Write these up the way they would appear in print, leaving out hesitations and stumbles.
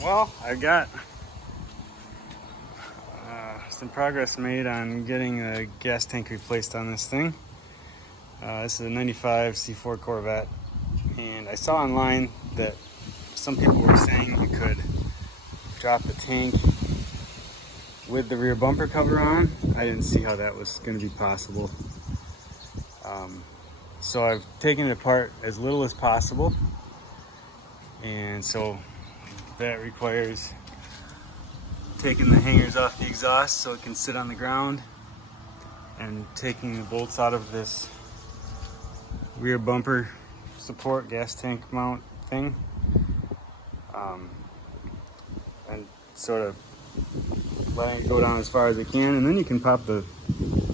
Well, I got some progress made on getting a gas tank replaced on this thing. This is a 95 C4 Corvette, and I saw online that some people were saying you could drop the tank with the rear bumper cover on. I didn't see how that was going to be possible. So I've taken it apart as little as possible, and so that requires taking the hangers off the exhaust so it can sit on the ground, and taking the bolts out of this rear bumper support gas tank mount thing, and sort of letting it go down as far as it can, and then you can pop the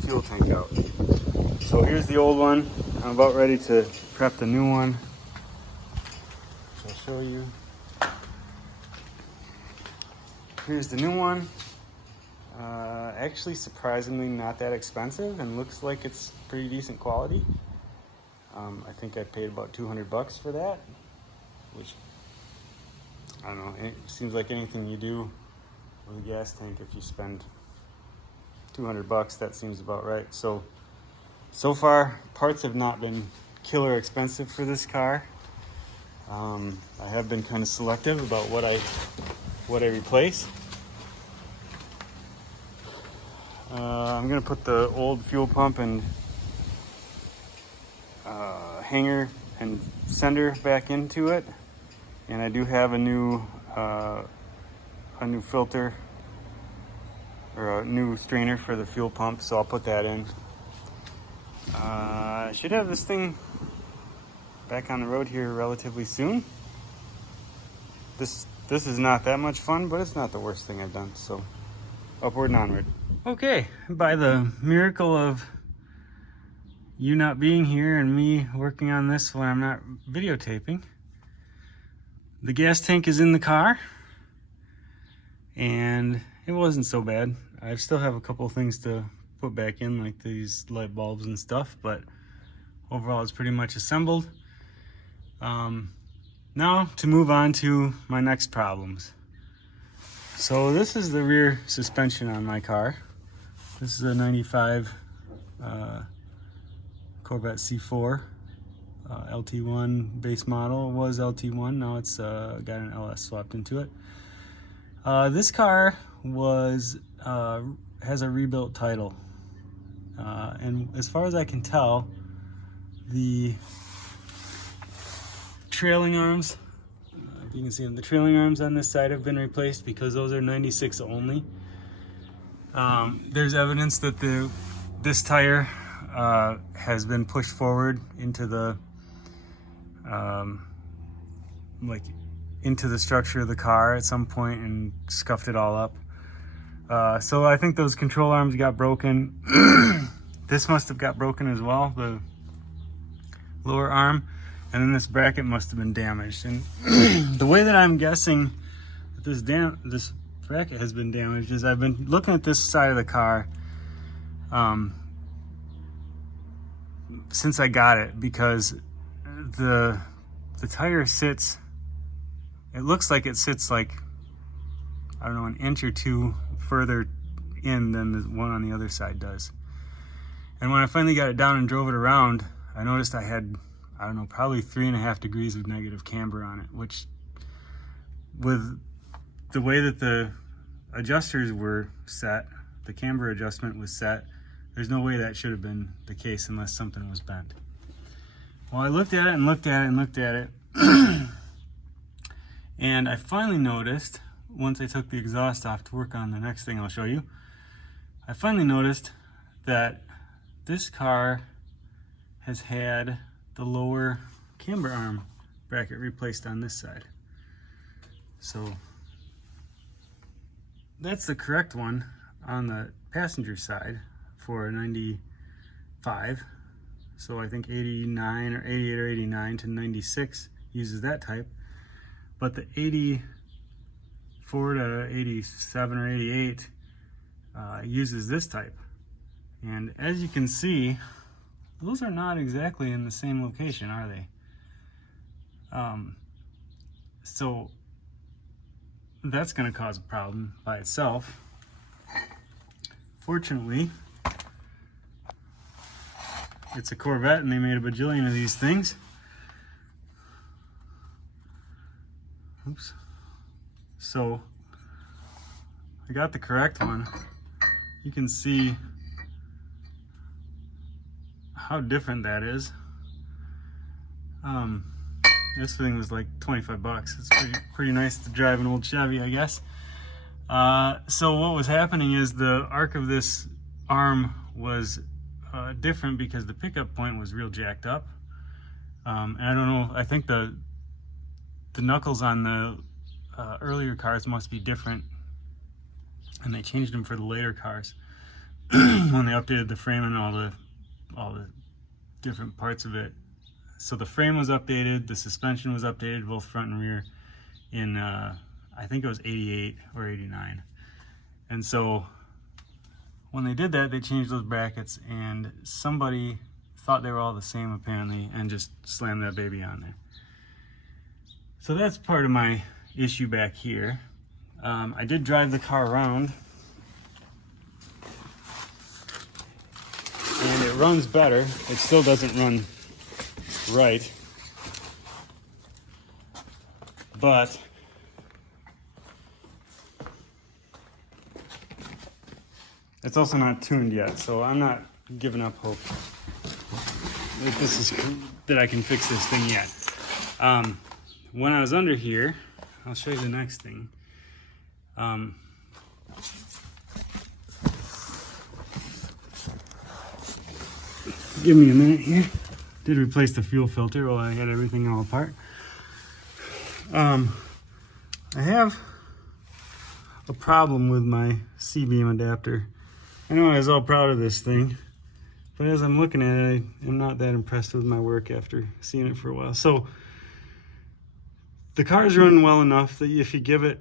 fuel tank out. So here's the old one. I'm about ready to prep the new one, which I'll show you. Here's the new one. Actually surprisingly not that expensive, and looks like it's pretty decent quality. I think I paid about 200 bucks for that, which, I don't know, it seems like anything you do with a gas tank, if you spend 200 bucks, that seems about right. So far, parts have not been killer expensive for this car. I have been kind of selective about what I replace. I'm gonna put the old fuel pump and hanger and sender back into it, and I do have a new filter, or a new strainer for the fuel pump, so I'll put that in. I should have this thing back on the road here relatively soon. This is not that much fun, but it's not the worst thing I've done, so upward and onward. Okay, by the miracle of you not being here and me working on this when I'm not videotaping, the gas tank is in the car, and it wasn't so bad. I still have a couple things to put back in, like these light bulbs and stuff, but overall it's pretty much assembled. Now to move on to my next problems. So this is the rear suspension on my car. This is a 95 Corvette C4 LT1 base model. It was LT1, now it's got an LS swapped into it. This car has a rebuilt title, and as far as I can tell, the trailing arms, if you can see them, the trailing arms on this side have been replaced because those are 96 only. There's evidence that this tire has been pushed forward into the into the structure of the car at some point and scuffed it all up. So I think those control arms got broken. This must have got broken as well, the lower arm, and then this bracket must have been damaged. And the way that I'm guessing that this bracket has been damaged is I've been looking at this side of the car since I got it, because the tire sits, it looks like it sits like, I don't know, an inch or two further in than the one on the other side does. And when I finally got it down and drove it around, I noticed I had, I don't know, probably 3.5 degrees of negative camber on it, which, with the way that the adjusters were set, the camber adjustment was set, there's no way that should have been the case unless something was bent. Well, I looked at it and looked at it and looked at it, and I finally noticed, once I took the exhaust off to work on the next thing I'll show you, I finally noticed that this car has had the lower camber arm bracket replaced on this side. So that's the correct one on the passenger side for a 95. So I think 89 or 88 or 89 to 96 uses that type. But the 84 to 87 or 88 uses this type. And as you can see, those are not exactly in the same location, are they? So that's going to cause a problem by itself. Fortunately, it's a Corvette and they made a bajillion of these things. Oops. So I got the correct one. You can see how different that is. This thing was like 25 bucks. It's pretty nice to drive an old Chevy, I guess. So what was happening is the arc of this arm was different because the pickup point was real jacked up. And I don't know, I think the knuckles on the earlier cars must be different, and they changed them for the later cars when they updated the frame and all the different parts of it. So the frame was updated, the suspension was updated, both front and rear, in I think it was 88 or 89. And so when they did that, they changed those brackets, and somebody thought they were all the same apparently and just slammed that baby on there. So that's part of my issue back here. I did drive the car around, and it runs better. It still doesn't run right, but it's also not tuned yet, so I'm not giving up hope that I can fix this thing yet. When I was under here, I'll show you the next thing. Give me a minute here. Did replace the fuel filter while I had everything all apart. I have a problem with my C-beam adapter. I know I was all proud of this thing, but as I'm looking at it, I am not that impressed with my work after seeing it for a while. So the car's running well enough that if you give it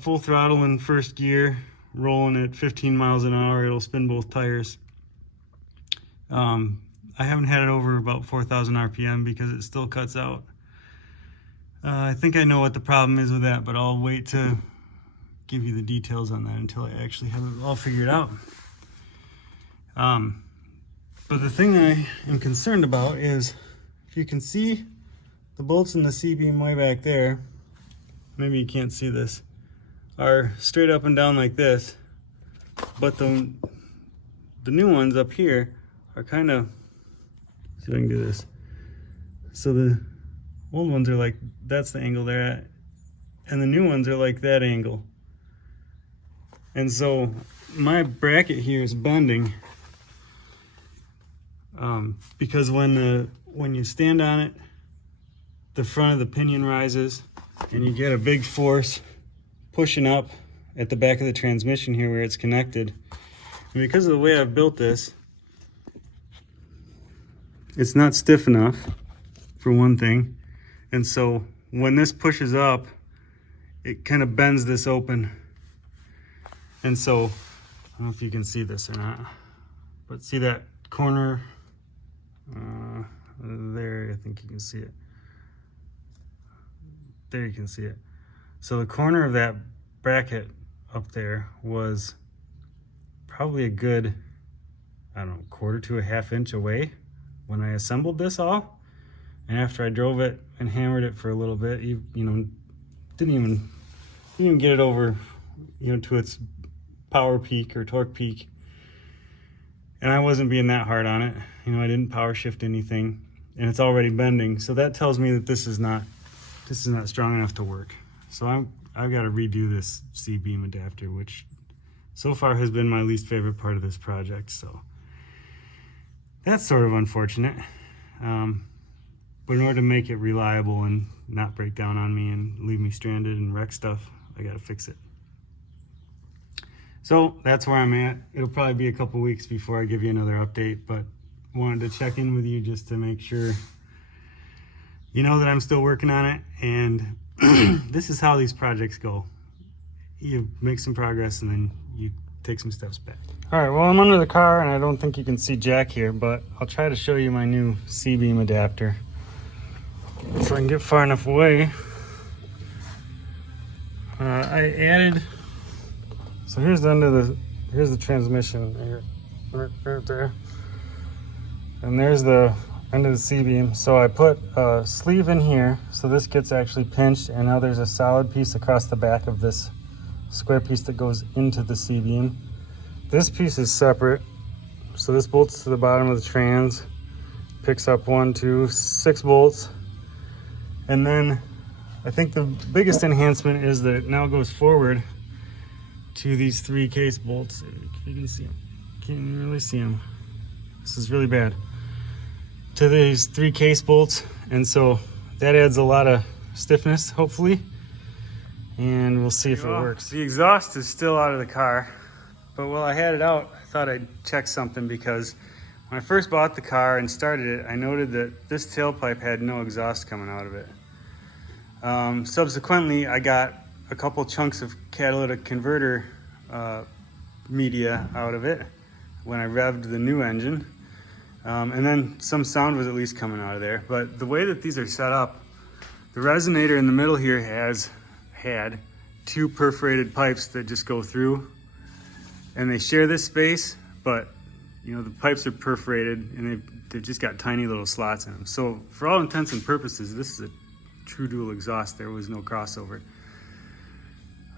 full throttle in first gear, rolling at 15 miles an hour, it'll spin both tires. I haven't had it over about 4,000 RPM because it still cuts out. I think I know what the problem is with that, but I'll wait to give you the details on that until I actually have it all figured out. But the thing that I am concerned about is, if you can see the bolts in the C-beam way back there, maybe you can't see this, are straight up and down like this, but the new ones up here are kind of, see if I can do this. So the old ones are like, that's the angle they're at, and the new ones are like that angle. And so my bracket here is bending because when you stand on it, the front of the pinion rises and you get a big force pushing up at the back of the transmission here where it's connected. And because of the way I've built this, it's not stiff enough, for one thing. And so when this pushes up, it kind of bends this open. And so, I don't know if you can see this or not, but see that corner there? I think you can see it. There you can see it. So the corner of that bracket up there was probably a good, I don't know, quarter to a half inch away when I assembled this all. And after I drove it and hammered it for a little bit, you know, didn't even get it over, you know, to its power peak or torque peak. And I wasn't being that hard on it. You know, I didn't power shift anything, and it's already bending. So that tells me that this is not strong enough to work. So I've got to redo this C-beam adapter, which so far has been my least favorite part of this project. So that's sort of unfortunate. But in order to make it reliable and not break down on me and leave me stranded and wreck stuff, I got to fix it. So that's where I'm at. It'll probably be a couple weeks before I give you another update, but wanted to check in with you just to make sure you know that I'm still working on it. And this is how these projects go. You make some progress and then you take some steps back. All right, well, I'm under the car and I don't think you can see Jack here, but I'll try to show you my new C-beam adapter. If I can get far enough away. I added, so here's the end of here's the transmission here, right there. And there's the end of the C-beam. So I put a sleeve in here, so this gets actually pinched, and now there's a solid piece across the back of this square piece that goes into the C-beam. This piece is separate, so this bolts to the bottom of the trans, picks up 6 bolts, and then I think the biggest enhancement is that it now goes forward to these 3 case bolts. If you can see them, can't even really see them. This is really bad. To these 3 case bolts, and so that adds a lot of stiffness, hopefully, and we'll see if it works. The exhaust is still out of the car, but while I had it out, I thought I'd check something, because when I first bought the car and started it, I noted that this tailpipe had no exhaust coming out of it. Subsequently, I got a couple chunks of catalytic converter media out of it when I revved the new engine. And then some sound was at least coming out of there. But the way that these are set up, the resonator in the middle here had 2 perforated pipes that just go through, and they share this space, but you know, the pipes are perforated and they've just got tiny little slots in them. So for all intents and purposes, this is a true dual exhaust. There was no crossover.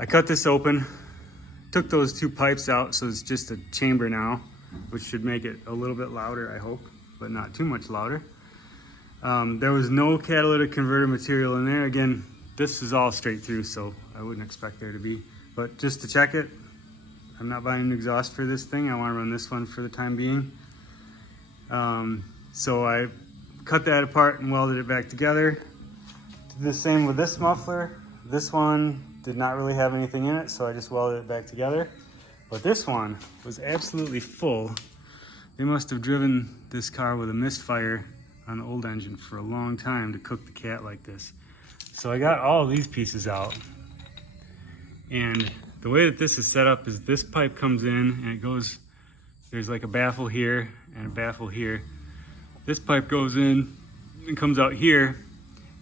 I cut this open, took those 2 pipes out, so it's just a chamber now, which should make it a little bit louder, I hope, but not too much louder. There was no catalytic converter material in there. Again, this is all straight through, so I wouldn't expect there to be. But just to check it, I'm not buying an exhaust for this thing. I want to run this one for the time being. So I cut that apart and welded it back together. Did the same with this muffler. This one did not really have anything in it, so I just welded it back together. But this one was absolutely full. They must have driven this car with a misfire on the old engine for a long time to cook the cat like this. So I got all of these pieces out. And the way that this is set up is this pipe comes in and it goes, there's like a baffle here and a baffle here. This pipe goes in and comes out here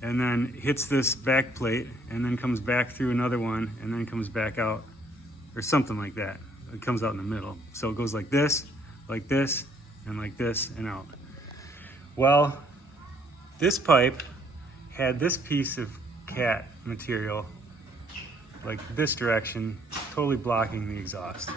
and then hits this back plate and then comes back through another one and then comes back out, or something like that. It comes out in the middle. So it goes like this, and like this, and out. Well, this pipe had this piece of cat material, like this direction, totally blocking the exhaust.